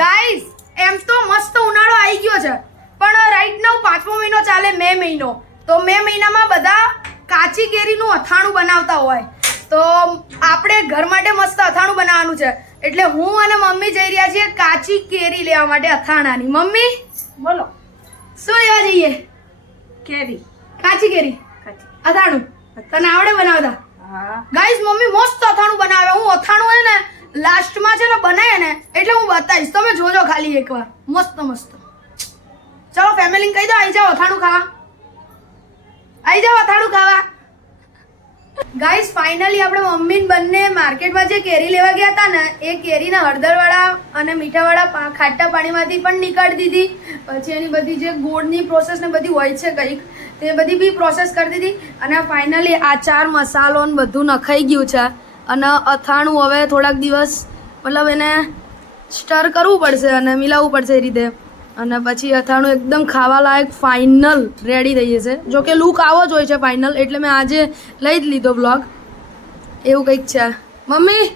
Guys એમ તો મસ્ત ઉનાળો આવી ગયો છે, પણ રાઈટ નાઉ 5મો મહિનો ચાલે, મે મહિનો. તો મે મહિનામાં બધા કાચી કેરીનું અથાણું બનાવતા હોય. તો આપણે ઘર માટે મસ્ત અથાણું બનાવવાનું છે, એટલે હું અને મમ્મી જઈ રહ્યા છીએ કાચી કેરી લેવા માટે અથાણાની. મમ્મી બોલો. શું લેવા જઈએ? કેરી. કાચી કેરી અથાણું. તને આવડે બનાવતા? હા. ગાઈસ મમ્મી મસ્ત અથાણું બનાવે. હું અથાણું હે ને લાસ્ટમાં છે ને બનાવે ને એટલે હું બતાવીશ, તમે જોજો ખાલી એકવાર. મસ્ત મસ્ત. ચલો ફેમિલીને કહી દો આવી જાઓ અથાણું ખાવા. આવી જાઓ અથાણું ખાવા. ગાઈસ ફાઇનલી આપણે મમ્મી બંને માર્કેટમાં જે કેરી લેવા ગયા હતા ને એ કેરીના હળદરવાળા અને મીઠાવાળા ખાટા પાણીમાંથી પણ નીકાળી દીધી. પછી એની બધી જે ગોળની પ્રોસેસ ને બધી હોય છે કંઈક તે બધી બી પ્રોસેસ કરી દીધી. અને ફાઇનલી આચાર મસાલો ને બધું નખાઈ ગયું છે. અને અથાણું હવે થોડાક દિવસ મતલબ એને સ્ટર કરવું પડશે અને મિલાવવું પડશે એ રીતે. અને પછી અથાણું એકદમ ખાવા લાયક ફાઇનલ રેડી થઈ જશે. જો કે લુક આવો જ હોય છે ફાઇનલ, એટલે મેં આજે લઈ જ લીધો બ્લોગ. એવું કંઈક છે. મમ્મી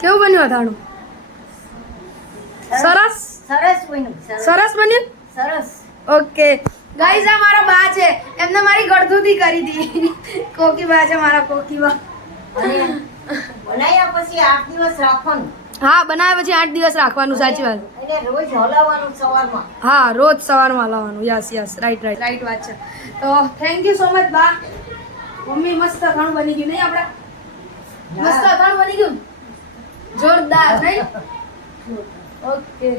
કેવું બન્યું અથાણું? સરસ સરસ બન્યું. સરસ બન્યું. સરસ. ઓકે ગાઈઝ આ મારા બા છે, એમને મારી ગળથુથી કરી હતી. કોકી બા છે મારા, કોકી બા. અને બનાવ્યા પછી 8 દિવસ રાખવાનું. હા બનાવ્યા પછી 8 દિવસ રાખવાનું. સાચી વાત. અને રોજ હલાવવાનું સવારમાં. હા રોજ સવારમાં લાવવાનું. યસ રાઈટ વાત છે. તો થેન્ક યુ સો મચ બા. મમ્મી મસ્ત અથાણું બની ગયું નહીં આપણે? મસ્ત અથાણું બની ગયું, જોરદાર નહીં? ઓકે.